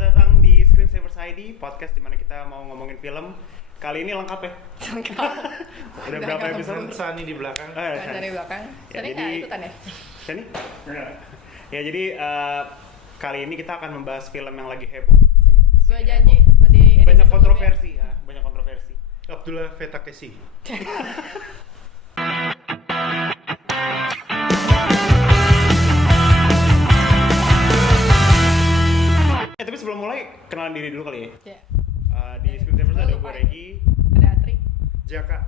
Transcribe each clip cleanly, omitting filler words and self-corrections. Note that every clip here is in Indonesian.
Selamat datang di Screensavers ID, podcast dimana kita mau ngomongin film. Kali ini lengkap ya? Lengkap. Udah berapa episode? Sani di belakang. Dari belakang. Ya, Sani jadi- nggak ikutan ya? Sini? Ya jadi kali ini kita akan membahas film yang lagi heboh. Gue janji di edisi Banyak sebelumnya. kontroversi ya, banyak kontroversi. Abdullah Fetakesi. Tapi sebelum mulai, kenalan diri dulu kali ya. Ya. Di Screensavers ada Lupa. gue Regi, Ada Atri. Jaka.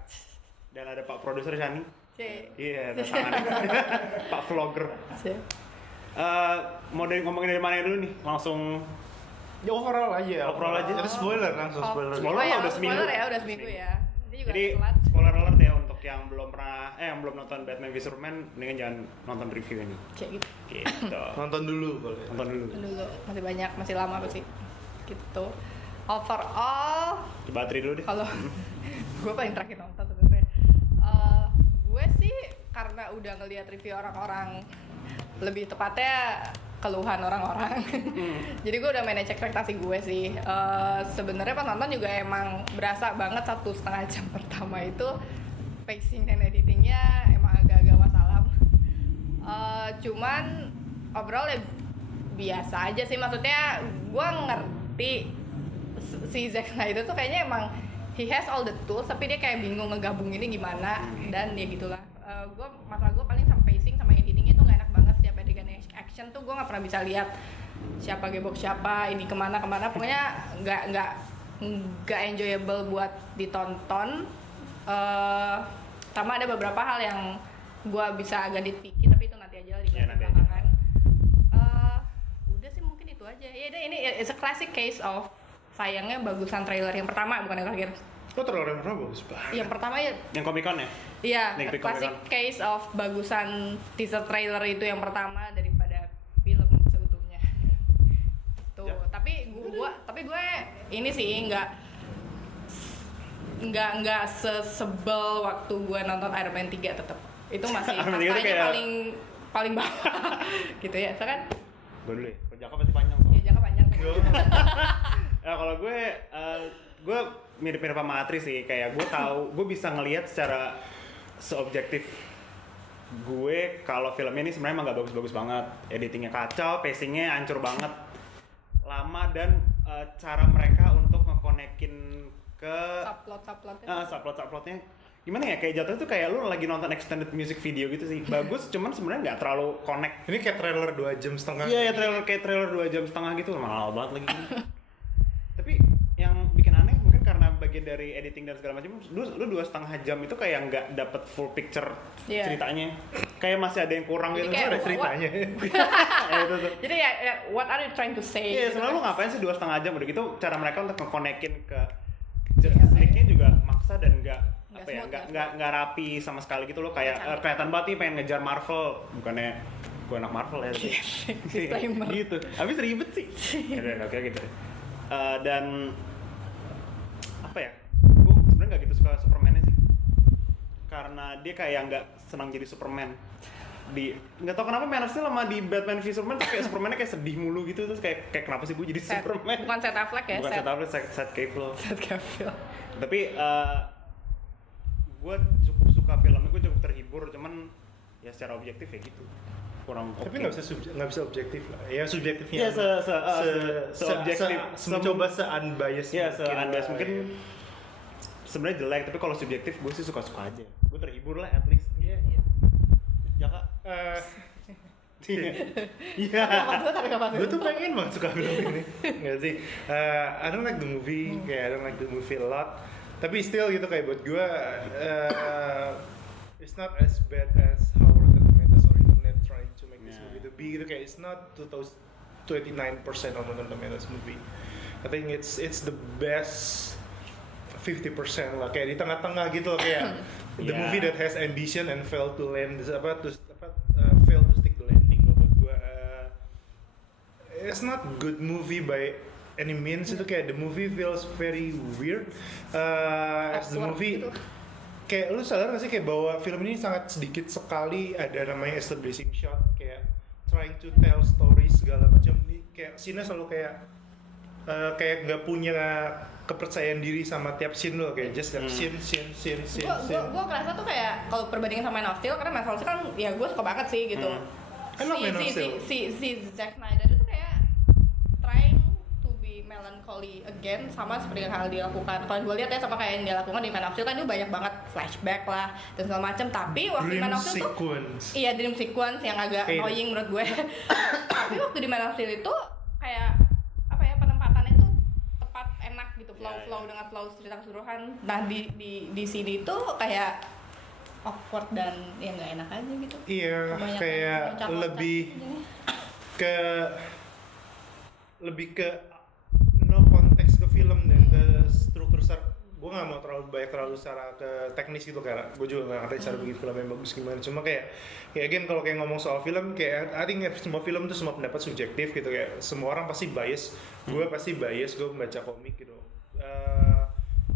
dan ada Pak Produser Shani. C. Iya, tangan. Pak Vlogger. C. Mau ngomongin dari mana dulu nih? Langsung Ya overall aja. Overall aja. Ada spoiler langsung spoiler. Spoiler lah, udah seminggu. Spoiler ya, udah seminggu ya. Ini juga Jadi telat. spoiler alert ya untuk yang belum nonton Batman v Superman, mendingan jangan nonton review ini. Cek gitu. Gitu. Nonton dulu boleh. Nonton dulu. Dulu masih banyak, masih lama pasti. Gitu. Overall, Coba Atri dulu deh. kalau gue paling terakhir nonton sebenarnya. Gue sih karena udah ngelihat review orang-orang, lebih tepatnya keluhan orang-orang. Jadi gue udah manage ekspektasi gue sih. Sebenarnya pas nonton juga emang berasa banget 1,5 jam pertama itu pacing dan editingnya emang agak-agak wassalam. Cuman overall ya biasa aja sih, maksudnya gue ngerti si Zack Snyder tuh kayaknya emang he has all the tools tapi dia kayak bingung ngegabunginnya gimana, dan ya gitulah. Masalah gue paling sama pacing sama editingnya tuh gak enak banget. Setiap adegan action tuh gue nggak pernah bisa lihat siapa gebok siapa, ini kemana pokoknya nggak enjoyable buat ditonton. Sama ada beberapa hal yang gue bisa agak nitpicky tapi itu nanti aja di nanti belakangan. Udah sih mungkin itu aja ya. Ini it's a classic case of sayangnya bagusan trailer yang pertama bukan yang terakhir. Kok terlalu bagus banget. Yang pertama ya Yang Comic Con ya? iya, Yang di classic Comic-Con. case of bagusan teaser trailer itu yang pertama daripada film seutuhnya. Tuh, Ya. tapi gue ini sih nggak sesebel waktu gue nonton Iron Man 3 tetap. Itu masih Iron Man 3 tuh kastanya kayak- paling bawah gitu ya. So kan Gue dulu ya. Jaka pasti panjang ya soalnya. jangka panjang. Ya kalau gue mirip-mirip sama Atri sih. Kayak gue bisa ngelihat secara seobjektif gue kalau filmnya ini sebenarnya emang gak bagus-bagus banget. Editingnya kacau, pacingnya hancur banget, lama, dan cara mereka untuk ngekonekin ke subplot-subplotnya gimana ya, kayak jatuh tuh kayak lu lagi nonton extended music video gitu sih. Bagus, cuman sebenarnya nggak terlalu connect. Ini kayak trailer 2 jam setengah. Iya ya, trailer 2 jam setengah gitu, mahal banget lagi. Tapi yang bikin aneh mungkin karena bagian dari editing dan segala macam, lu 2,5 jam itu kayak nggak dapet full picture Iya. ceritanya. Kayak masih ada yang kurang Jadi gitu. kayak Ada ceritanya. Ya, itu tuh. Jadi ya, what are you trying to say? Iya, gitu sebenarnya kan. lu ngapain sih 2,5 jam udah gitu, cara mereka untuk ngekonekin ke Justice League-nya juga maksa dan nggak rapi sama sekali gitu loh, kayak kelihatan banget nih pengen ngejar Marvel, bukannya gue anak Marvel ya. Disclaimer. Gitu. Habis ribet sih. Ya udah oke gitu. Dan apa ya? Gue sebenarnya nggak gitu suka Superman-nya sih. Karena dia kayak nggak senang jadi Superman. Nggak tau kenapa Man of Steel sama di Batman v Superman tuh kayak Superman-nya kayak sedih mulu gitu, terus kayak kenapa sih gue jadi Superman? Bukan Set Affleck ya, Bukan Set Affleck, Set Cavill. Set Cavill. Tapi gue cukup suka filmnya, gue cukup terhibur, cuman ya secara objektif ya gitu kurang oke. Tapi nggak bisa objektif lah. Ya subjektifnya. Iya, seobjektif, mencoba se-unbiased. ya se-unbiased mungkin sebenarnya jelek, tapi kalau subjektif gue sih suka-suka aja. Gue terhibur lah at least. Iya. Jaka. Iya. Gue tuh pengen banget suka film ini. Nggak sih. I don't like the movie. Kayak I don't like the movie a lot. Tapi still gitu kayak buat gue, it's not as bad as how Rotten Tomatoes or internet trying to make this movie to be gitu. Kayak it's not 29% on Rotten Tomatoes movie. I think it's the best 50% lah, kayak di tengah-tengah gitu loh, kayak the Yeah. movie that has ambition and failed to land fail to stick the landing loh buat gue. It's not good movie by any means. Itu kayak the movie feels very weird. As the movie kayak lu sadar gak sih kayak bahwa film ini sangat sedikit sekali ada namanya establishing shot, kayak trying to tell stories segala macam. Kayak scene-nya selalu kayak kayak nggak punya kepercayaan diri sama tiap scene lo, kayak just like scene. Gue kerasa tuh kayak kalau perbandingan sama Man of Steel, karena Man of Steel kan ya gue suka banget sih gitu. I love Man of Steel. Si Zack Snyder itu kayak trying to be melancholy again, sama seperti yang hal dia lakukan. Kalau gue lihat ya sama kayak yang dia lakukan di Man of Steel kan dia banyak banget flashback lah dan segala macam. Tapi waktu di Man of Steel tuh iya dream sequence yang agak annoying menurut gue. Tapi waktu di Man of Steel itu kayak apa ya, penempatannya tuh tepat, enak gitu, flow dengan flow cerita keseluruhan. Nah di sini tuh kayak awkward dan ya nggak enak aja gitu. Iya, kayak lebih ke no konteks ke film dan ke struktur gue nggak mau terlalu secara ke teknis gitu, karena gue juga nggak ngerti cara bikin film yang bagus gimana. Cuma kayak again kalau kayak ngomong soal film, kayak I think semua film tuh semua pendapat subjektif gitu, kayak semua orang pasti bias. Gue pasti bias, gue membaca komik gitu.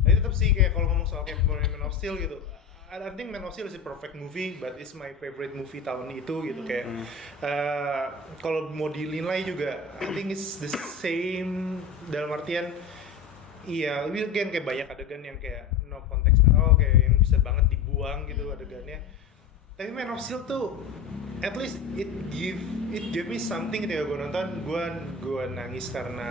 Tapi tetap sih kayak kalau ngomong soal kayak Man of Steel gitu, I think Man of Steel is a perfect movie, but it's my favorite movie tahun itu gitu. Kayak kalau mau dinilai juga, I think it's the same dalam artian, iya, again kayak banyak adegan yang kayak no konteks, kayak yang bisa banget dibuang gitu adegannya. Tapi Man of Steel tuh, at least it gave me something ketika gue nonton. Gue nangis karena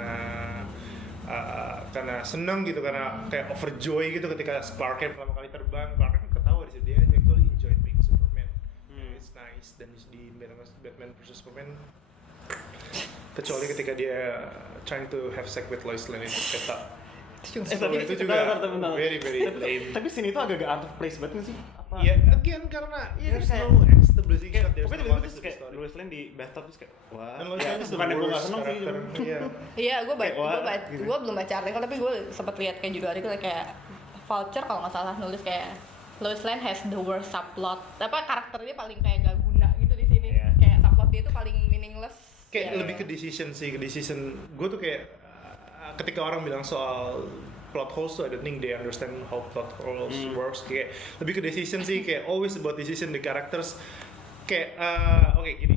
senang gitu, karena kayak overjoy gitu ketika Clark Kent pertama kali terbang. Clark Kent ketawa di situ, dia actually enjoyed being Superman. It's nice. Dan di Batman vs Superman, kecuali ketika dia trying to have sex with Lois Lane itu ketak. Tapi itu juga very lame. Tapi scene itu agak out of place banget nggak sih? Iya, again karena there's no establishing shot, there's no context to the story. Lois Lane di bathtub terus kayak wah. Dan Lois Lane itu bukan gue nggak seneng sih. Iya, gue gitu. belum baca artikel, tapi gue sempat lihat kayak judul artikel kayak Vulture kalau nggak salah nulis kayak Lois Lane has the worst subplot. Apa karakternya paling kayak gak guna gitu di sini. Kayak subplot dia itu paling meaningless. Kayak lebih ke decision. Gue tuh kayak ketika orang bilang soal plot holes tuh, I don't think they understand how plot holes works. Kayak lebih ke decision sih, kayak always about decision the characters. Kayak gini,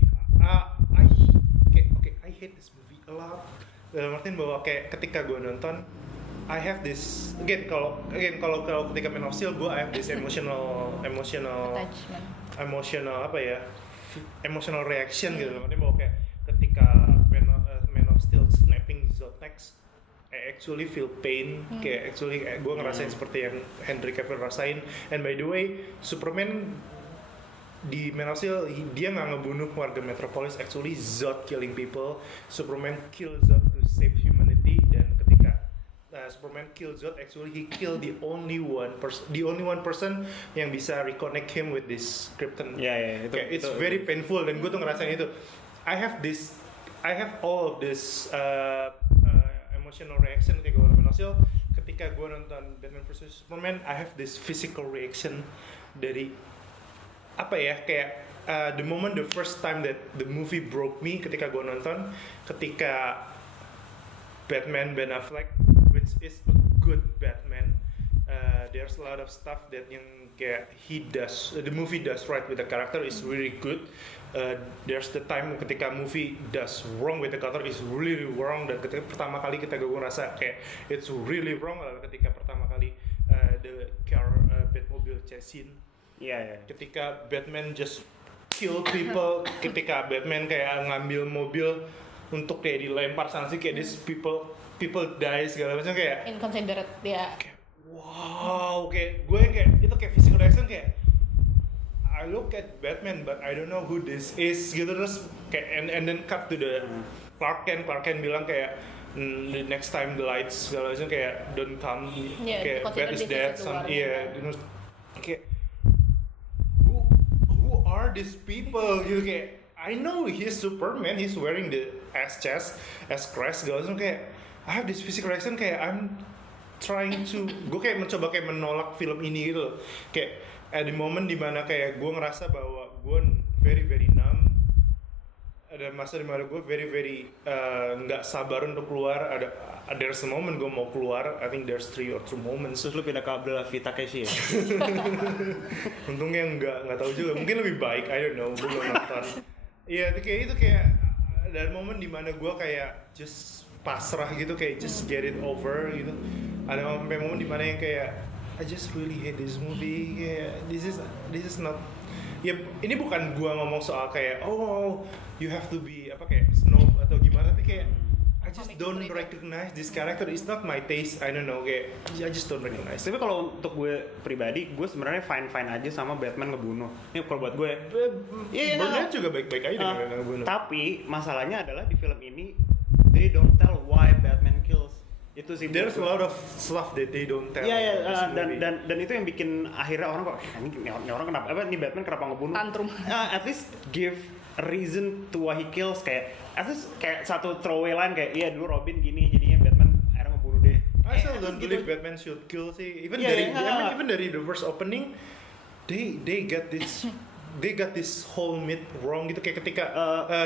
I hate this movie a lot. Dalam artian bahwa kayak ketika gue nonton, I have this kalau ketika Man of Steel, gue I have this emotional attachment, emotional reaction gitu. Dalam artian bahwa kayak ketika Man of Steel snapping Zodnex, I actually feel pain, kayak gue ngerasain seperti yang Henry Cavill rasain. And by the way, Superman di Man of Steel, dia nggak ngebunuh warga Metropolis, actually Zod killing people. Superman kill Zod to save humanity, dan ketika Superman kill Zod, actually he kill the only one person yang bisa reconnect him with this Krypton. It's very painful, dan gue tuh ngerasain itu. I have all of this emotional reaction ketika gue nonton Man of Steel. Ketika gue nonton Batman vs Superman, I have this physical reaction dari kayak the first time that the movie broke me ketika gue nonton, ketika Ben Affleck, which is a good Batman, there's a lot of stuff that yang kayak the movie does right with the character is really good. There's the time ketika movie does wrong with the character is really wrong, dan ketika pertama kali kita gue ngerasa kayak it's really wrong ketika pertama kali the car Batmobile chase scene. Ketika Batman just kill people, ketika Batman kayak ngambil mobil untuk kayak dilempar sanksi, kayak these people die segala macam, kayak inconsiderate ya. Wow, kayak gue kayak itu kayak physical reaction, kayak I look at Batman but I don't know who this is gitu. Terus kayak and then cut to the Clark Kent bilang kayak the next time the lights segala macam kayak don't come, kayak Bat is dead, kayak who are these people gitu. Kayak I know he's Superman, he's wearing the S crest segala macam, kayak I have this physical reaction, kayak I'm trying to, gue kayak mencoba kayak menolak film ini gitu loh. Kayak at the moment dimana kayak gue ngerasa bahwa gue very very numb, ada masa dimana gue very nggak sabar untuk keluar. There's a moment gue mau keluar, I think there's 3 or 2 moments. Terus lu pindah ke Abdul Vita Keshi ya? Untungnya nggak tahu juga, mungkin lebih baik, I don't know, gue belum nonton. Iya, itu kayak dari momen dimana gue kayak just pasrah gitu, kayak just get it over gitu. Ada momen dimana yang kayak I just really hate this movie, kayak this is not, ya ini bukan gua ngomong soal kayak oh you have to be apa kayak snob atau gimana, tapi kayak I just don't recognize this character. It's not my taste. I don't know. Kayak I just don't recognize. Tapi kalau untuk gue pribadi, gue sebenarnya fine aja sama Batman ngebunuh. Ini kalau buat gue, Batman juga baik-baik aja dengan ngebunuh. Tapi masalahnya adalah di film ini they don't tell why Batman kills. Itu sih. There's a lot of stuff that they don't tell. Iya, dan itu yang bikin akhirnya orang kok ini orang kenapa? Apa ini Batman kenapa ngebunuh? Tantrum. At least give a reason to why he kills, kayak at least kayak satu throwaway line kayak iya dulu Robin gini jadinya Batman akhirnya ngebunuh deh. I still don't believe Batman should kill sih. Even dari the first opening, they got this whole myth wrong gitu, kayak ketika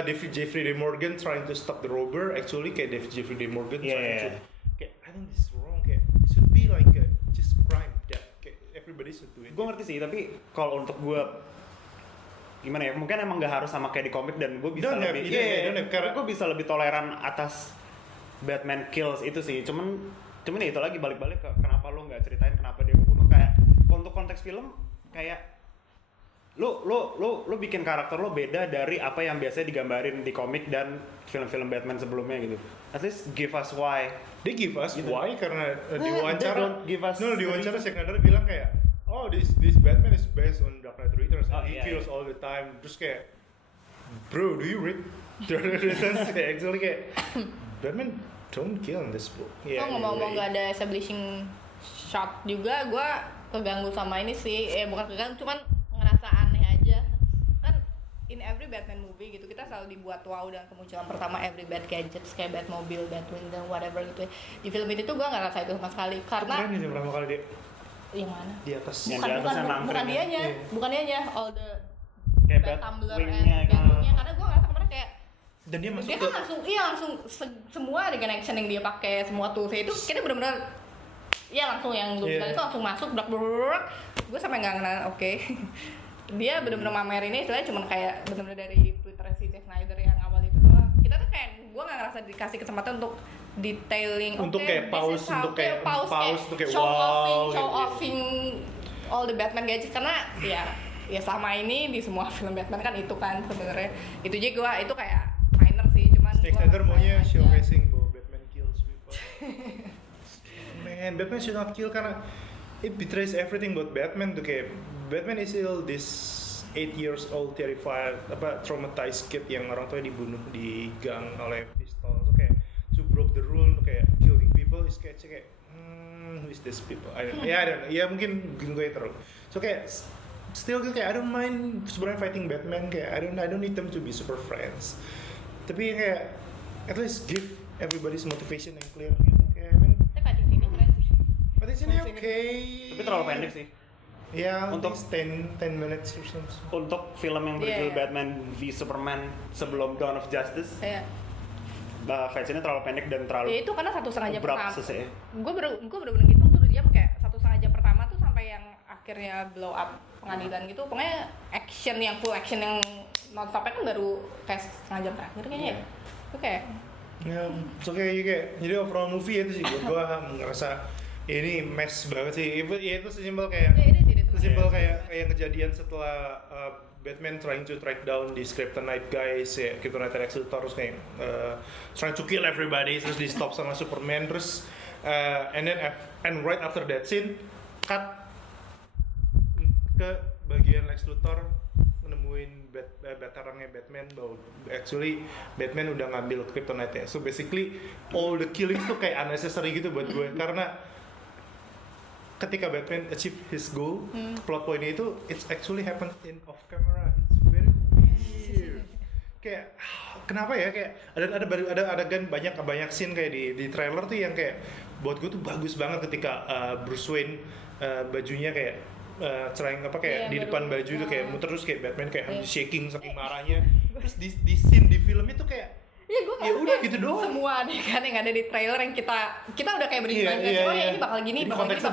Jeffrey Dean Morgan trying to stop the robber, actually kayak Jeffrey Dean Morgan trying to kayak I think this is wrong, kayak it should be like just crime that kayak everybody should do it. Gue ngerti sih, tapi kalau untuk gue gimana ya, mungkin emang gak harus sama kayak di komik dan gue bisa karena gue bisa lebih toleran atas Batman kills itu sih, cuman ya itu lagi balik-balik ke kenapa lo nggak ceritain kenapa dia membunuh. Kayak untuk konteks film kayak lo bikin karakter lo beda dari apa yang biasanya digambarin di komik dan film-film Batman sebelumnya gitu. At least give us why. They give us gitu. why karena di They wawancara don't give us di wawancara Zack Snyder bilang kayak oh this Batman is based on Dark Knight Returns and he kills all the time. Terus kayak bro, do you read Dark Knight Returns? Actually kayak Batman don't kill in this book. Yeah, ngomong-ngomong gak ada establishing shot juga, gue keganggu sama ini sih. Bukan keganggu, cuman ngerasa aneh aja. Kan in every Batman movie gitu kita selalu dibuat wow dengan kemunculan pertama every Bat gadgets kayak Batmobile, Batwing dan whatever gitu. Di film ini tuh gue nggak rasa itu sama sekali karena ini pertama kali dia yang mana? di atas. Bukan dianya, bukan dianya, all the kayak Bat tumbler and Batwing-nya Batwing-nya, karena gue ngerasa kemarin kayak Dan dia masuk dia kan langsung semua adegan action yang dia pakai, semua tools itu kita benar-benar langsung yang lu bilang itu langsung masuk brak. Gue sampai nggak kenal dia benar-benar mamer ini istilahnya cuma kayak benar-benar dari Twitter si Zack Snyder yang awal itu doang. Kita tuh kayak gue nggak ngerasa dikasih kesempatan untuk detailing untuk kayak pause untuk kayak show wow, offing all the Batman gadgets karena ya selama ini di semua film Batman kan itu kan sebenarnya itu aja gue itu kayak minor sih, cuman Zack Snyder maunya showcasing bahwa Batman kills people. Man, Batman should not kill karena it betrays everything about Batman tuh, kayak Batman is still this 8 years old terrified traumatized kid yang orang tuanya dibunuh di gang oleh pistol. So kayak to broke the rule kayak killing people is kayak who is this people? I don't know. Mungkin gue terus. So kayak still kayak I don't mind sebenarnya fighting Batman, kayak I don't need them to be super friends. Tapi kayak at least give everybody's motivation yang clear gitu. Kayak fighting sini keren sih. Fighting sini oke. Tapi terlalu pendek sih. Ya, untuk 10 minutes or something. Untuk film yang berjudul Batman v Superman sebelum Dawn of Justice. Fight-nya terlalu pendek dan terlalu itu karena 1,5 jam pertama. Gue bener-bener ngitung tuh dia kayak 1,5 jam pertama tuh sampai yang akhirnya blow up pengadilan gitu. Pokoknya action yang full action yang non-stopnya kan baru kayak setengah jam terakhir kayaknya. Oke. Jadi overall movie itu sih gue ngerasa ini mess banget sih. Itu sesimpel kayak kayak kejadian setelah Batman trying to track down the Kryptonite guys, Kryptonite Lex Luthor, terus kayak trying to kill everybody, terus di stop sama Superman, terus and right after that scene cut ke bagian Lex Luthor menemuin batarangnya Batman bahwa actually Batman udah ngambil Kryptonite-nya. So basically all the killings tuh kayak unnecessary gitu buat gue karena ketika Batman achieve his goal, plot point itu it's actually happen in off camera. It's very weird. Kayak kenapa ya, kayak ada adegan banyak scene kayak di trailer tuh yang kayak buat gue tuh bagus banget ketika Bruce Wayne bajunya kayak di depan baju itu kayak muter terus kayak Batman kayak shaking saking marahnya. Terus di scene di film itu kayak ya udah gitu doang. Semua adegan yang ada di trailer yang kita udah kayak beriman ini bakal gini, konteksnya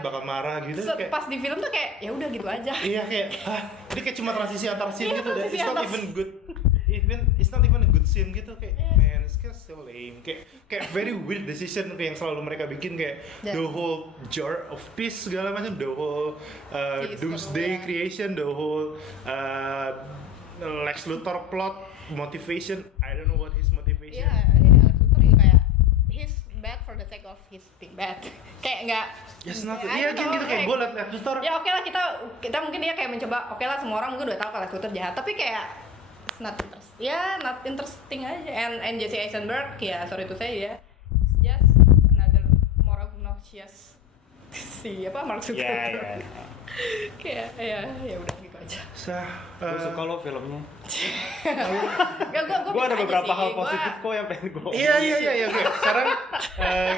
bakal marah gitu. Pas di film tuh kayak ya udah gitu aja. Iya kayak ini kayak cuma transisi antar scene gitu. It's not even good. It's not even a good scene gitu kayak man, it's just so lame. Kayak very weird decision yang selalu mereka bikin kayak the whole jar of peace segala macam, the whole doomsday creation, the whole Lex Luthor plot motivation. I don't know what his motivation. Iya, Lex Luthor juga kayak he's bad for the sake of his being bad. Kayak nggak. Yes, not. Iya gitu kayak gue liat Lex Luthor. Ya oke lah kita mungkin dia kayak mencoba, oke lah semua orang mungkin udah tahu kalau Lex Luthor jahat, tapi kayak it's not interesting. Ya, not interesting aja. And Jesse Eisenberg ya sorry to say ya, just another more obnoxious si Mark Zuckerberg. Kayak ya udah gitu aja. Gue suka lo filmnya. Gue ada beberapa hal positif kok yang pengen gue. Iya. Oke. Sekarang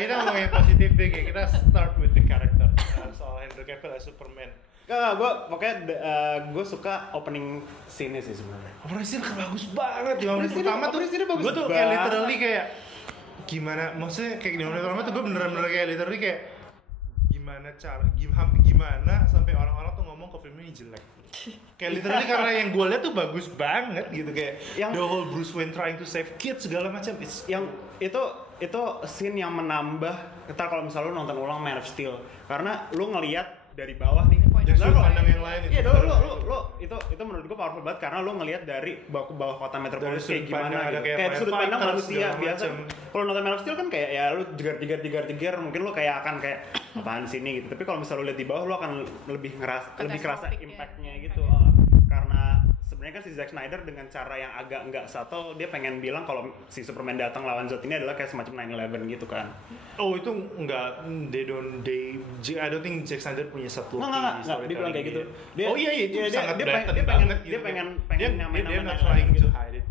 kita ngomongin positif deh. Kita start with the character. Soal Henry Cavill as Superman. Gue suka opening scene-nya sih sebenarnya. Opening scene kan bagus banget di menit pertama tuh. Gue tuh kayak literally kayak gimana? Maksudnya kayak di menit pertama tuh gue beneran kayak literally kayak gimana sampai orang-orang tuh ngomong ke film ini jelek. Kayak literally karena yang gue lihat tuh bagus banget gitu kayak the whole Bruce Wayne trying to save kids segala macam. Yang itu scene yang menambah. Ntar kalau misalnya lu nonton ulang Man of Steel, karena lu ngelihat dari bawah nih, sudut pandang yang lain. Iya, itu menurut gue powerful banget karena lu ngelihat dari bawah kota metropolis kayak gimana, kayak sudut pandang manusia biasa. Kalau nonton Man of Steel kan kayak ya lu jegar, mungkin lu kayak akan kayak apaan sini gitu. Tapi kalau misalnya lu lihat di bawah, lu akan lebih kerasa impact-nya gitu. Karena sebenarnya kan si Zack Snyder dengan cara yang agak nggak subtle, dia pengen bilang kalau si Superman datang lawan Zod ini adalah kayak semacam 9/11 gitu kan. Oh itu enggak, I don't think Zack Snyder punya satu nggak, dia bilang kayak gitu. Itu sangat blatant banget. Dia pengen nyamain dia not trying to hide it.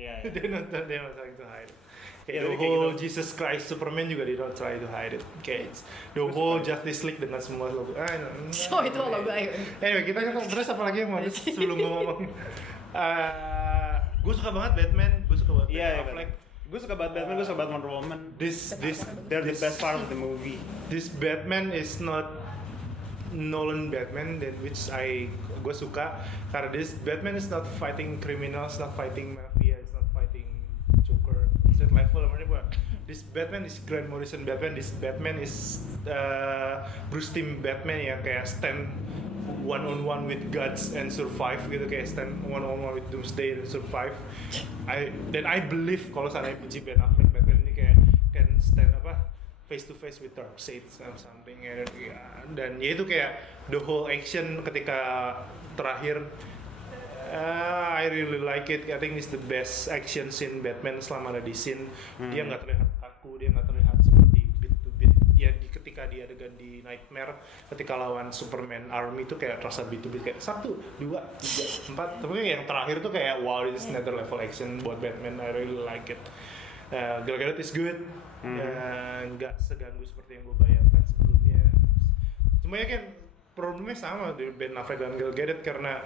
Iya. Dia not trying to hide it. Kayak the whole Jesus Christ Superman juga dia don't try to hide it. Kayak the whole Justice League dengan semua logo. So itu logo ayo. Anyway, kita terus apa lagi yang mau sebelum ngomong? Gue suka banget Batman, gue suka banget Ben Affleck. Gue suka banget Batman, gue suka banget Wonder Woman. They're the best part of the movie. This Batman is not Nolan Batman, which gue suka karena this Batman is not fighting criminals, not fighting mafia, it's not fighting Joker. Set level namanya. This Batman is Grant Morrison Batman. This Batman is Bruce Timm Batman yang kayak stand one-on-one with gods and survive gitu, kayak stand one-on-one with Doomsday and survive. I believe kalau sana puji Ben Affleck Batman ini kayak can stand face to face with Darkseid or something dan ya itu kayak the whole action ketika terakhir. I really like it. I think it's the best action scene Batman selama ada di scene. Dia nggak terlihat kaku, dia nggak terlihat seperti beat to beat. Ya ketika dia adegan di Nightmare, ketika lawan Superman Army itu kayak terasa beat to beat kayak 1, 2, 3, 4. Tapi yang terakhir tuh kayak wow, this is another level action buat Batman. I really like it. Gal Gadot is good. Nggak seganggu seperti yang gue bayangkan sebelumnya. Cuma ya kan problemnya sama di Ben Affleck dan Gal Gadot karena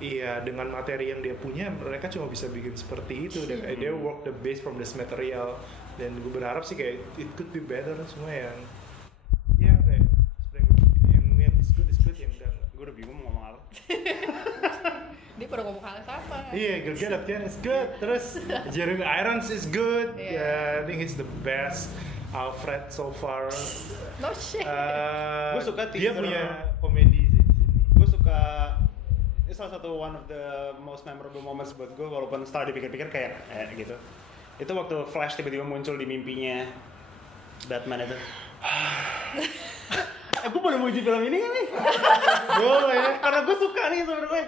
iya dengan materi yang dia punya mereka cuma bisa bikin seperti itu dan they work the base from this material dan gue berharap sih kayak it could be better semua yang ya kayak yang is good yang enggak. Gue udah bingung mau ngomong apa. Dia pada ngomong hal sama. Iya, Gal Gadot kan is good. Terus Jeremy Irons is good. I think it's the best Alfred so far. No shit. Gue suka dia punya komedi sih di sini. Gue suka ini salah satu one of the most memorable moments buat gue, walaupun setelah dipikir-pikir kayak gitu. Itu waktu Flash tiba-tiba muncul di mimpinya Batman itu. Gue boleh muji film ini kan nih? Boleh, karena gue suka nih sebenarnya.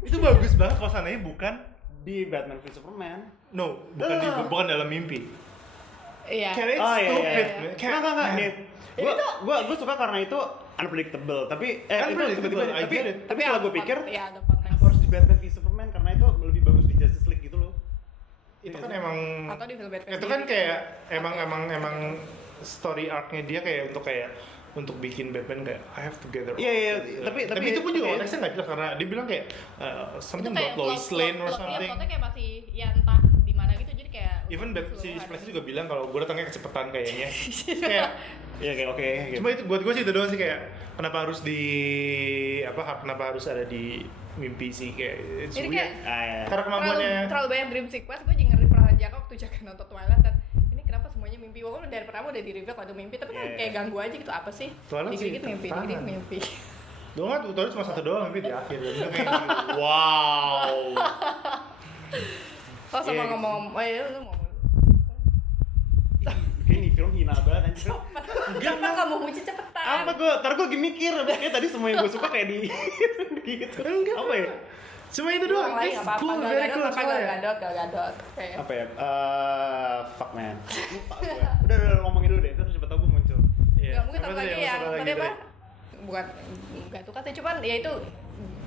Itu bagus banget suasananya bukan di Batman v Superman. No, bukan dalam mimpi. Iya. Kayak stupid. Enggak nih. Gue suka karena itu unpredictable, tapi tapi kalau gue pikir harus di Batman v Superman karena itu lebih bagus di Justice League gitu loh. Itu kan emang atau di film Batman. Itu kan kayak emang story arc-nya dia kayak untuk bikin Batman kayak I have to gather. Iya, tapi itu pun juga konteksnya nggak jelas karena dia bilang kayak something about Lois Lane or something. Plotnya kayak masih ya entah di mana gitu, jadi kayak even si Splash juga bilang kalau gue datangnya kecepatan kayaknya. Kayak iya kayak oke. Cuma itu buat gue sih itu doang sih kayak kenapa harus ada di mimpi sih kayak it's jadi weird. kayak Karena kemampuannya terlalu banyak dream sequence. Gue jadi ngeri perasaan Jaka waktu Jaka nonton Twilight dan mimpi. Walaupun dari pertama udah di-reveal kalau itu mimpi, tapi kan Yeah. kayak ganggu aja gitu, apa sih? Twilight sih Dikit-dikit mimpi, tangan. dikit-dikit mimpi. Doang kan tutorial cuma satu doang mimpi di akhir. Bener kayak gitu. Wow. Oh sama Iya, ngomong, lu ngomong. Kayak ini film hina banget anjir. Cepetan kamu muji cepetan. Apa gue? Ntar gue lagi mikir, kayak tadi semua yang gue suka kayak di gitu. Apa ya? Cuma itu doang. Yang lain It's nggak apa-apa, cool, Gal very Gadot cool apa soalnya. Gal Gadot. Kayak Apa ya? Fuck man. Lupa gue. Udah ngomongin dulu deh, terus siapa tau gue muncul. Iya. nggak mungkin Apa satu tuh lagi yang yang suka lagi, tadi apa? Dre? Bukan nggak suka sih, cuman ya itu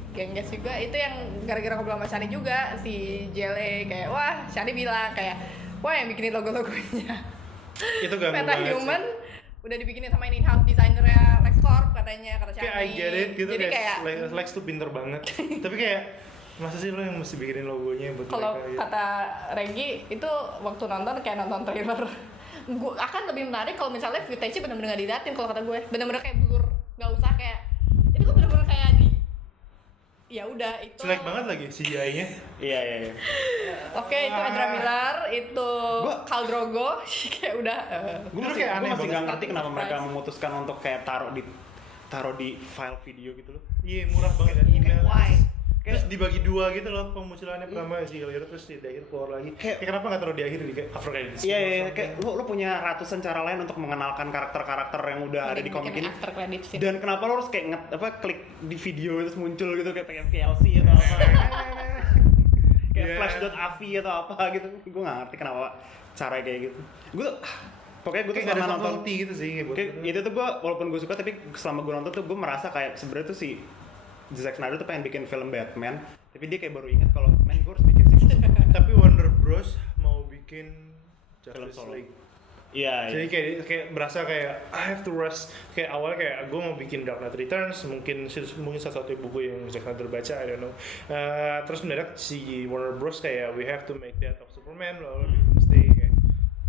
gengges juga. Itu yang gara-gara ngobrol sama Shani juga, si Jele kayak wah Shani bilang kayak wah yang bikinin logo-logonya Itu ganggu Meta banget sih. Human udah dibikinin sama ini in-house designernya LexCorp katanya, kata Shani. Kayak I get it gitu, Jadi kayak Lex tuh pinter banget. Tapi kayak masa sih lo yang mesti bikinin logonya buat kalau mereka gitu? kata Regi itu waktu nonton kayak nonton trailer. Gue akan lebih menarik kalau misalnya footage-nya bener-bener nggak diliatin, kalau kata gue bener-bener kayak blur, nggak usah kayak itu kan bener-bener kayak di ya udah itu Jelek banget lagi CGI-nya. Iya. oke itu Ezra Miller, itu Khal Drogo kayak udah Gue Itu masih kayak aneh masih banget. nggak ngerti kenapa mereka memutuskan untuk kayak taruh di file video gitu loh. Iya, murah banget kan email. why? Terus dibagi dua gitu loh pemunculannya pertama si Galero terus di akhir keluar lagi. Kayak kenapa nggak taruh di akhir di cover credits? Iya, kayak lo punya ratusan cara lain untuk mengenalkan karakter-karakter yang udah ada di komik ini. After credit scene. Dan kenapa lo harus kayak klik di video terus muncul gitu kayak pengen VLC atau apa? Kayak Yeah. flash.avi atau apa gitu. Gue nggak ngerti kenapa cara kayak gitu. Gue tuh pokoknya gue tuh Kayak nggak ada selama nonton subtlety gitu sih buat kayak itu tuh gue walaupun gue suka tapi selama gue nonton tuh gue merasa kayak sebenarnya tuh si Zack Snyder tuh pengen bikin film Batman tapi dia kayak baru ingat kalau man gue harus bikin sih Tapi Warner Bros mau bikin film Justice solo. League. Iya. Jadi kayak berasa kayak I have to rush. Kayak awalnya kayak gue mau bikin Dark Knight Returns, mungkin salah satu buku yang Zack Snyder baca, I don't know. Terus mendadak si Warner Bros kayak we have to make that of Superman, lalu mesti kayak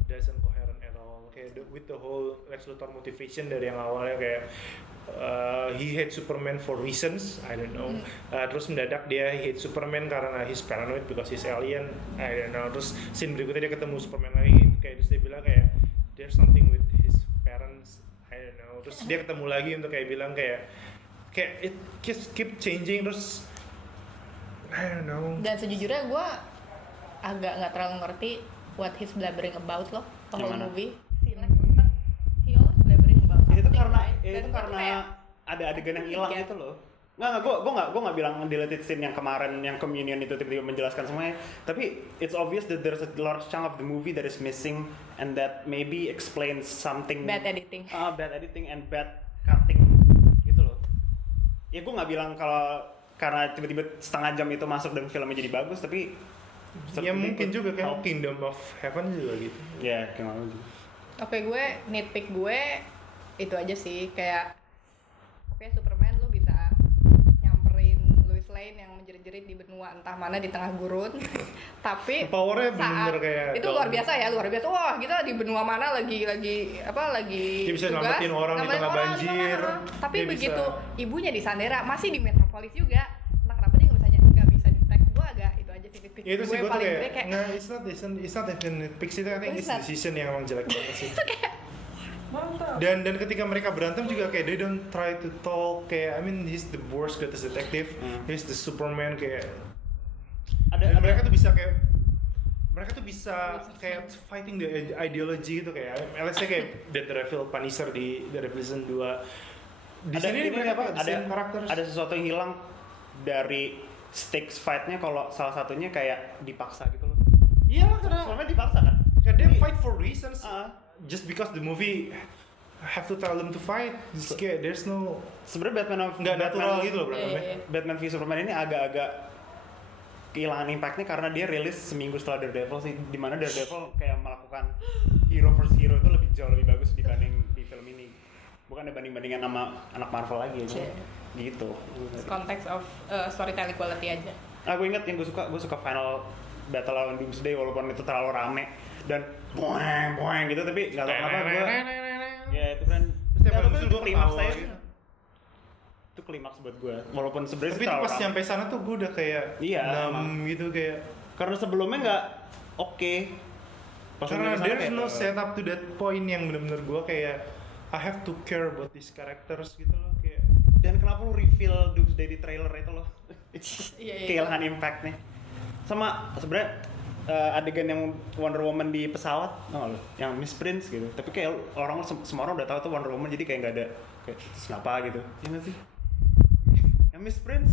doesn't coherent at all. Kayak with the whole Lex Luthor motivation dari yang awalnya kayak he hates Superman for reasons, I don't know. Terus mendadak dia hate Superman karena he's paranoid because he's alien, I don't know. Terus scene berikutnya dia ketemu Superman lagi, kayak terus dia bilang kayak there's something with his parents, I don't know. Terus dia ketemu lagi untuk kayak bilang kayak it just keep changing terus I don't know. Dan sejujurnya gue agak nggak terlalu ngerti what he's blabbering about loh, the Yang whole mana? movie. Si Lex Luthor, he always blabbering about Itu something, karena right? itu Dan gua tuh karena kayak, ada adegan yang hilang Iya. gitu loh. Nggak, gue nggak bilang deleted scene yang kemarin yang communion itu tiba-tiba menjelaskan semuanya. Tapi it's obvious that there's a large chunk of the movie that is missing and that maybe explains something. bad editing. Bad editing and bad cutting gitu loh. Ya gue nggak bilang kalau karena tiba-tiba setengah jam itu masuk dan filmnya jadi bagus, tapi Ya mungkin juga kan help. Kingdom of Heaven juga gitu. Ya, kayak gitu. Oke, gue nitpick gue itu aja sih, kayak oke Superman lu bisa nyamperin Lois Lane yang menjerit-jerit di benua entah mana di tengah gurun tapi Powernya saat- bener-bener kayak itu luar biasa ya, luar biasa. Wah, kita di benua mana lagi Dia bisa tugas, nyelamatin orang di nyelamatin tengah orang, banjir. tapi Dia begitu bisa- ibunya di Sandera masih di Metropolis juga, nah kenapa dia nggak bisa di tag? Gue agak itu aja sih nitpick Ya itu sih gue tuh paling kayak, gede kayak nah, it's not even nitpick sih, I think it's Bukan. decision yang emang jelek banget sih. Dan ketika mereka berantem juga kayak they don't try to talk, kayak I mean he's the worst greatest detective, he's the Superman kayak dan mereka tuh bisa kayak fighting the ideology gitu kayak let's say kayak Dead Devil Punisher di The Devil Season 2. Di Ada sini ini mereka apa? the same characters. Ada sesuatu yang hilang dari stakes fight-nya kalau salah satunya kayak dipaksa gitu loh. Iya karena Soalnya dipaksa kan? kayak they fight for reasons. Ah. Just because the movie have to tell them to fight, just kayak there's no Sebenarnya nggak natural gitu loh berantemnya. Iya. Batman v Superman ini agak-agak kehilangan impactnya karena dia rilis seminggu setelah Daredevil sih, dimana Daredevil kayak melakukan hero versus hero itu lebih jauh lebih bagus dibanding di film ini, bukan dibanding-bandingkan sama anak Marvel lagi aja gitu. konteks of storytelling quality aja. Gue inget yang gue suka final battle lawan Doomsday walaupun itu terlalu rame dan boeng gitu, tapi nggak tahu kenapa gue ya itu kan Setiap nggak tahu muncul itu gua klimaks ketawa saya gitu. itu klimaks buat gue walaupun sebenarnya Tapi sih itu terlalu pas rame. nyampe sana tuh gue udah kayak Iya, numb gitu kayak Karena sebelumnya nggak oke. Karena there's no setup to that point yang benar-benar gue kayak I have to care about these characters gitu loh kayak. Dan kenapa lu reveal Doomsday di trailer itu loh? Iya. Kehilangan impactnya. Sama sebenarnya adegan yang Wonder Woman di pesawat, lo, yang Miss Prince gitu. Tapi kayak orang semua orang udah tahu tuh Wonder Woman, jadi kayak nggak ada kayak terus kenapa gitu. Iya nggak sih? Yang Miss Prince,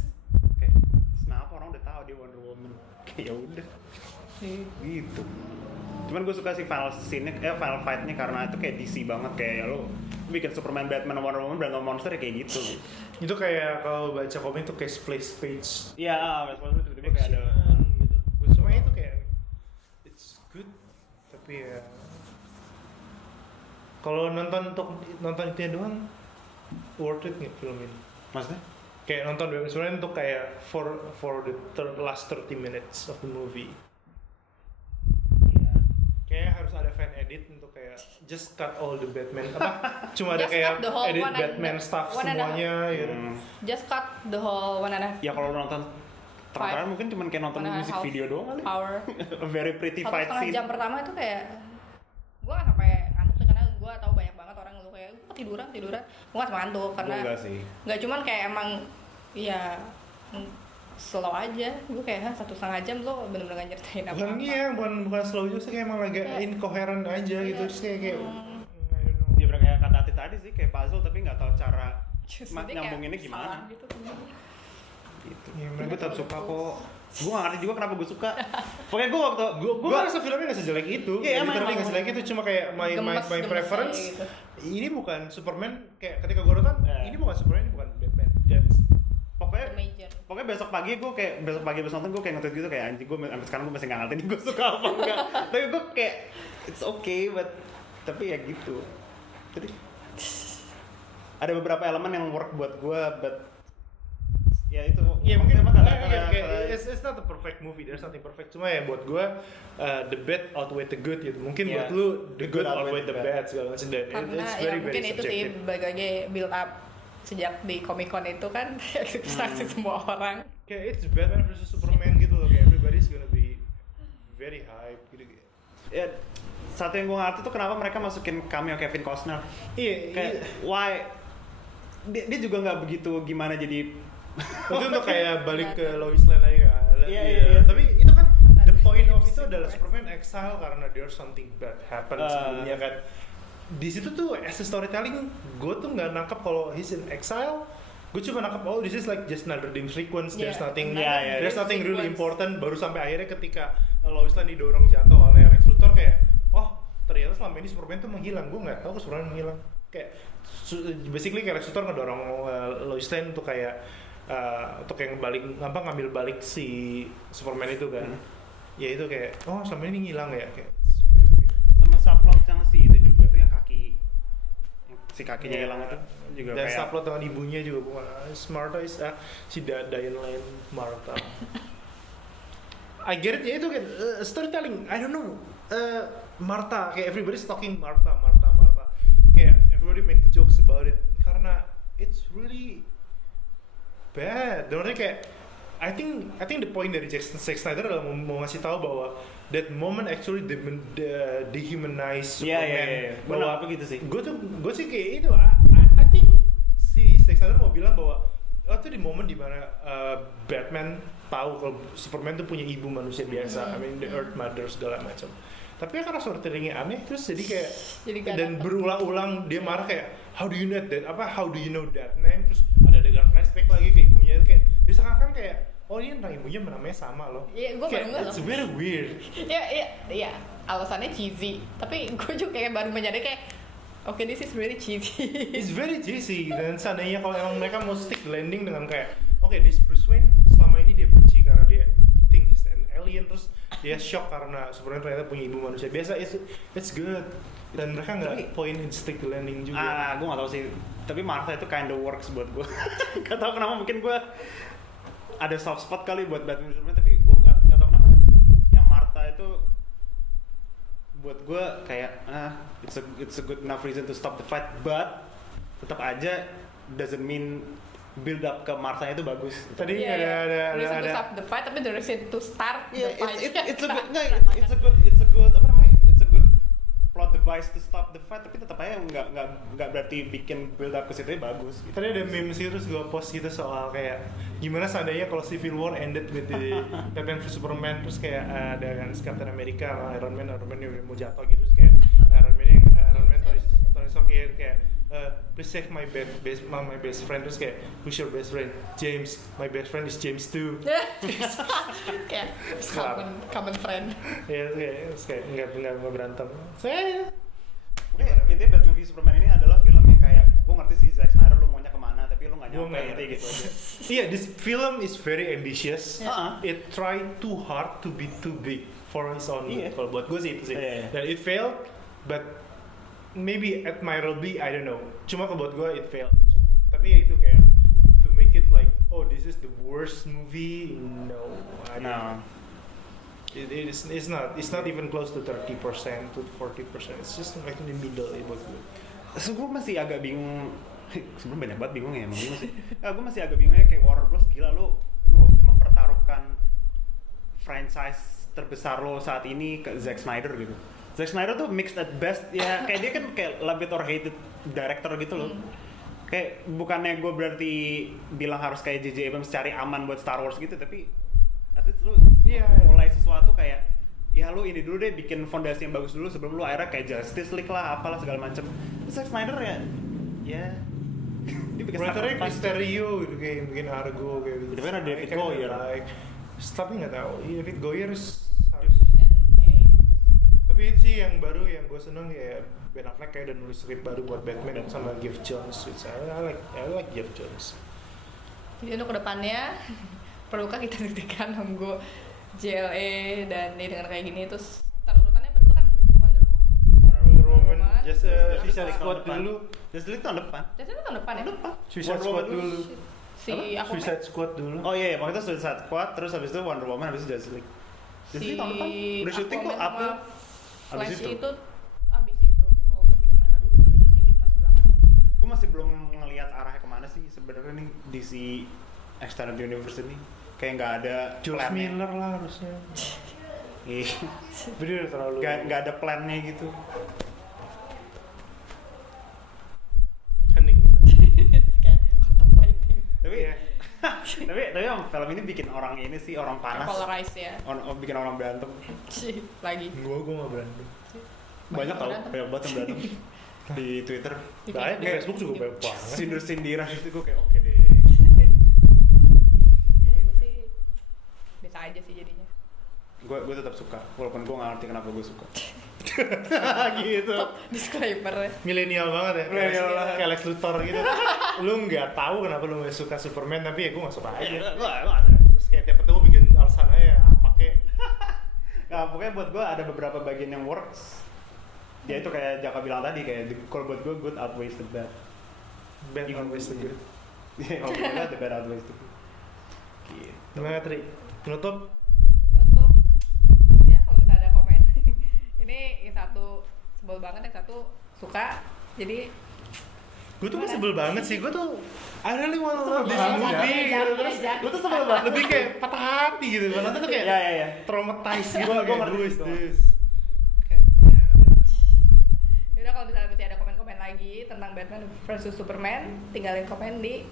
kayak terus kenapa orang udah tahu dia Wonder Woman? Kayak ya udah. Gitu. Cuman gue suka sih final fight-nya karena itu kayak DC banget, kayak lo bikin Superman, Batman, Wonder Woman berantem monster ya kayak gitu. Itu kayak kalau baca komik tuh kayak splash page. Iya, Westworld tiba-tiba kayak ada gitu. Gue cuma itu kayak it's good, tapi ya kalau nonton itu doang worth it nggak film ini? maksudnya? Kayak nonton sebenarnya untuk kayak for the last 30 minutes of the movie. Kayak harus ada fan edit untuk kayak just cut all the Batman cuma ada kayak edit Batman stuff semuanya gitu. Just cut the whole one and a half. Ya kalau nonton terang mungkin cuma kayak nonton musik video doang kali. Hour. A very pretty fight 1,5 scene. jam pertama itu kayak gue gak sampai ngantuk sih, karena gue tahu banyak banget orang ngeluh kayak gue tiduran gue gak sampai ngantuk karena Enggak sih. nggak cuman kayak emang ya slow aja. Gue kayak 1,5 jam lo bener-bener gak nyeritain apa-apa. bukan slow juga sih, kayak emang agak incoherent aja gitu. Terus kayak I don't know. Dia kayak kata Ati tadi sih kayak puzzle tapi nggak tahu cara nyambunginnya gimana. Gitu. Ya, Gue tetap suka kok. Gue gak ngerti juga kenapa gue suka. Pokoknya gue waktu gue ngerasa filmnya nggak sejelek itu. Iya, emang nggak sejelek itu, cuma kayak my preference. Gitu. Ini bukan Superman, kayak ketika gue nonton ini bukan Superman, ini bukan Batman. That's Pokoknya besok pagi abis nonton gue kayak nge-tweet gitu kayak anjing gue sampai sekarang gue masih nggak ngerti nih gue suka apa enggak. Tapi gue kayak it's okay tapi ya gitu. Jadi ada beberapa elemen yang work buat gue, but ya itu ya mungkin kayak it's not a perfect movie, there's nothing perfect, cuma ya buat gue the bad outweigh the good gitu. Mungkin buat lu the good outweigh the bad segala macam. Karena it's ya very mungkin very itu sih subjective. sebagai build up sejak di Comic Con itu kan ekspektasi semua orang. Kayak it's Batman versus Superman gitu loh, kayak everybody's gonna be very hype gitu. Ya, satu yang gue ngerti tuh kenapa mereka masukin cameo Kevin Costner. Iya, Kayak why dia juga nggak begitu gimana jadi itu untuk kayak balik ke Lois Lane lagi kan. Iya. Tapi itu kan the point of itu adalah Superman exile karena there's something bad happen sebelumnya kan. Di situ tuh as a storytelling gue tuh nggak nangkep kalau he's in exile. Gue cuma nangkep this is like just another dream sequence. There's nothing there's nothing really important. Baru sampai akhirnya ketika Lois Lane didorong jatuh oleh Lex Luthor kayak ternyata selama ini Superman tuh menghilang. Gue nggak tahu Superman menghilang. Kayak basically kayak Lex Luthor ngedorong Lois Lane untuk kayak untuk yang ngambil balik si Superman itu kan. Ya itu kayak selama ini ngilang ya kayak sama subplot yang si itu juga tuh yang si kakinya hilang itu juga dan kayak subplot dengan ibunya juga Martha is si Diane Lane Martha. I get it, ya itu kan storytelling. I don't know, Martha kayak everybody's talking Martha kayak everybody make jokes about it karena it's really bad. Dan kayak I think the point dari Zack Snyder adalah mau ngasih tahu bahwa that moment actually dehumanize Superman. Bahwa apa gitu sih? Gue sih kayak itu. I think si Zack Snyder mau bilang bahwa itu di momen dimana Batman tahu kalau Superman tuh punya ibu manusia biasa. I mean the Earth Mother segala macam. Tapi karena storytellingnya aneh terus jadi kayak dan berulang-ulang dia marah kayak how do you know that name, terus ada adegan flashback lagi ke ibunya kayak disangkakan kayak ini tentang ibunya namanya sama loh. Iya, gue baru nggak loh. It's very weird. Iya, alasannya cheesy. Tapi gue juga kayak baru menyadari kayak okay, this is very cheesy. It's very cheesy. Dan seandainya kalau emang mereka mau stick landing dengan kayak this Bruce Wayne selama ini dia benci karena dia think he's an alien, terus dia shock karena Superman ternyata punya ibu manusia biasa. It's good. Dan mereka nggak point in stick landing juga. Gue nggak tahu sih. Tapi Martha itu kind of works buat gue. Gak tau kenapa, mungkin gue ada soft spot kali buat Batman Superman, tapi gue nggak tahu kenapa yang Martha itu buat gue kayak it's a good enough reason to stop the fight, but tetap aja doesn't mean build up ke Martha itu bagus. Tadi ada ada to stop the fight, tapi the reason to start the fight. It's a good apa namanya? It's a good tries to stop the fight tapi tetap aja nggak berarti bikin build up ke situ bagus gitu. Tadi ada meme sih terus gue post gitu soal kayak gimana seandainya kalau Civil War ended with the Batman vs Superman terus kayak ada kan Captain America sama Iron Man yang mau jatuh gitu terus kayak Iron Man Tony Stark kayak please save my best friend terus kayak who's your best friend? James, my best friend is James too. Kayak common friend. Ya kayak nggak berantem. Saya Intinya Batman v Superman ini adalah film yang kayak gue ngerti sih Zack Snyder lu maunya kemana tapi lu nggak nyampe gitu aja. Iya, this film is very ambitious. Yeah. It tried too hard to be too big for its own. Iya. Kalau buat gue sih itu sih. Iya. Dan it failed, but maybe admirably, I don't know. Cuma kalau buat gue it failed. Tapi ya itu kayak to make it like, oh this is the worst movie. No, I don't know. It's not even close to 30% to 40%. It's just like in the middle buat gue. So gue masih agak bingung. Sebenarnya banyak banget bingung ya emang bingung sih. Gue masih agak bingungnya kayak Warner Bros gila lu mempertaruhkan franchise terbesar lo saat ini ke Zack Snyder gitu. Zack Snyder tuh mixed at best ya kayak dia kan kayak love it or hate it director gitu loh. Kayak bukannya gue berarti bilang harus kayak J.J. Abrams cari aman buat Star Wars gitu tapi at least lu mulai sesuatu kayak ya lu ini dulu deh bikin fondasi yang bagus dulu sebelum lu akhirnya kayak Justice League lah apalah segala macem. Zack Snyder ya dia bikin Writernya Mysterio gitu kayak bikin Argo kayak gitu. Tapi kan ada David Goyer. Tapi nggak tahu. David Goyer harus. Tapi itu sih yang baru yang gue seneng ya Ben Affleck kayak udah nulis script baru buat Batman sama Geoff Johns. Which I like Geoff Johns. Jadi untuk kedepannya perlukah kita deg-degan nunggu JLA dan dia dengar kayak gini terus urutannya apa dulu kan Wonder Woman. Suicide Squad dulu. Justice League tahun depan. Justice League tahun depan ya? Suicide Squad dulu. Si aku Suicide Squad dulu. Oh iya, waktu itu Suicide Squad, terus habis itu Wonder Woman, habis itu Justice League. Justice League tahun depan. Udah syuting kok April. Flash Abis itu. Abis itu. Oh, gue pikir mereka dulu baru Justice League masih belakangan. Gue masih belum ngelihat arahnya kemana sih sebenarnya nih DC Extended Universe ini. Kayak nggak ada George plan-nya. Miller lah harusnya. Iya. Jadi udah terlalu. Nggak ada plan-nya gitu. Hening gitu. Kayak contemplating. Tapi tapi emang film ini bikin orang ini sih orang panas. Polarized ya. Bikin orang berantem. Lagi. Gua nggak berantem. Banyak tau, banyak banget yang berantem di Twitter. Banyak di Facebook juga banyak banget. Sindir-sindiran itu gue kayak oke deh. Gue sih biasa aja sih jadinya. Gue tetap suka, walaupun gue nggak ngerti kenapa gue suka. Gitu. Disclaimer ya. Milenial banget ya. Milenial banget. Kayak Lex Luthor gitu. Lu nggak tahu kenapa lu nggak suka Superman tapi ya gue nggak suka aja. Terus kayak tiap ketemu bikin alasan aja apa kek. Nah pokoknya buat gue ada beberapa bagian yang works. Ya itu kayak Jaka bilang tadi kayak kalau buat gue good outweighs the bad. Bad outweighs the good. Iya, kalau gue lihat the bad outweighs the good. Gitu. Gimana Tri? Penutup? Ya kalau misalnya ada komen ini yang satu sebel banget, yang satu suka, jadi Gue tuh sebel banget sih, gue tuh I really wanna love this banget. movie gitu. Terus gue tuh sebel banget, lebih kayak patah hati gitu. Karena tuh kayak Ya. traumatized gitu. Gue kayak, ngerti who is itu. this? Kayak, ya udah. yaudah kalau misalnya masih ada komen-komen lagi tentang Batman vs Superman, tinggalin komen di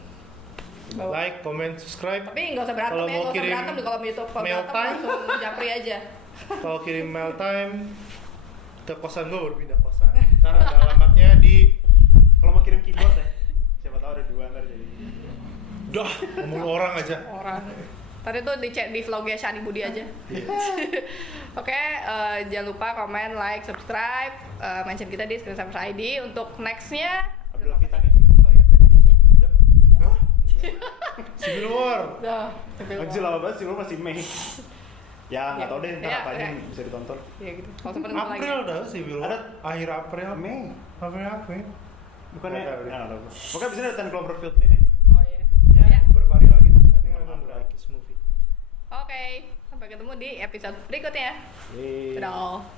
bawah. Like, comment, subscribe. Tapi nggak usah berantem Kalau ya, mau nggak usah kirim berantem di kolom YouTube. Kalau mail berantem time. langsung japri aja. Kalau kirim mail time ke kosan gue baru pindah kosan. Ntar ada alamatnya di. Kalau mau kirim keyboard ya, siapa tahu ada 2 ntar jadi. Dah, ngomong orang aja. Orang. Tadi tuh dicek di vlognya Shani Budi aja. Oke, jangan lupa komen, like, subscribe, mention kita di Screensaver ID untuk nextnya. Abdul Hafiz Tagih. Oh ya, Abdul Hafiz ya. Yap. Hah? Civil War. Dah, Civil Anjir War. lama banget sih, lu masih Mei. Ya nggak Ya. tahu deh ntar Ya, apa aja ya. yang bisa ditonton. Iya gitu. Kalau sempat ketemu lagi. April dah Civil War. Ada Akhir April. Mei. April. Bukannya? Nggak tahu deh. Nggak tahu. Pokoknya abis ini ada 10 Cloverfield Lane aja. Oh iya. Ya, Ya. beberapa hari lagi. I think I'm gonna like this movie. Oke, sampai ketemu di episode berikutnya. Yeay. Dadah.